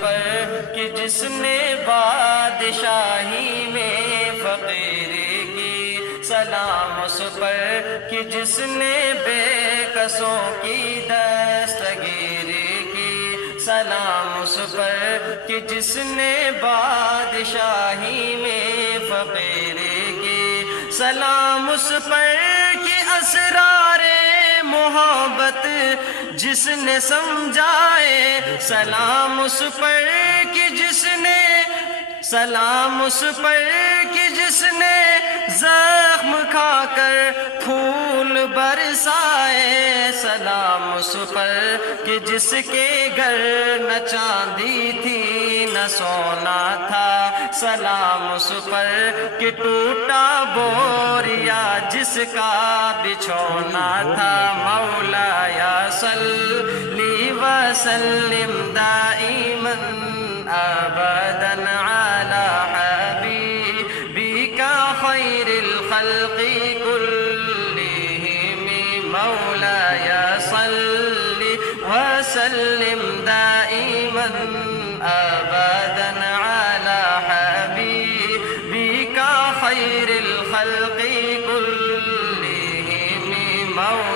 پر کہ جس نے بادشاہی میں فقیری کی، سلام اس پر کہ جس نے بے کسوں کی دستگیری کی، سلام اس پر کہ جس نے بادشاہی میں فقیری کی، سلام اس پر کہ اسرار محبت جس نے سمجھائے، سلام اس پر کہ جس نے، سلام اس پر کہ جس نے زخم کھا کر پھول برسائے، سلام اس پر کہ جس کے گھر نہ چاندی تھی نہ سونا تھا، سلام اس پر کہ ٹوٹا بوریا جس کا بچھونا تھا، مولایا صلی وسلم دائما ابدا علی حبیبک خیر الخلق کلہم، مولایا صلی وسلم دائما ابدا علی حبیبک خیر الخلق کلہم، مولایا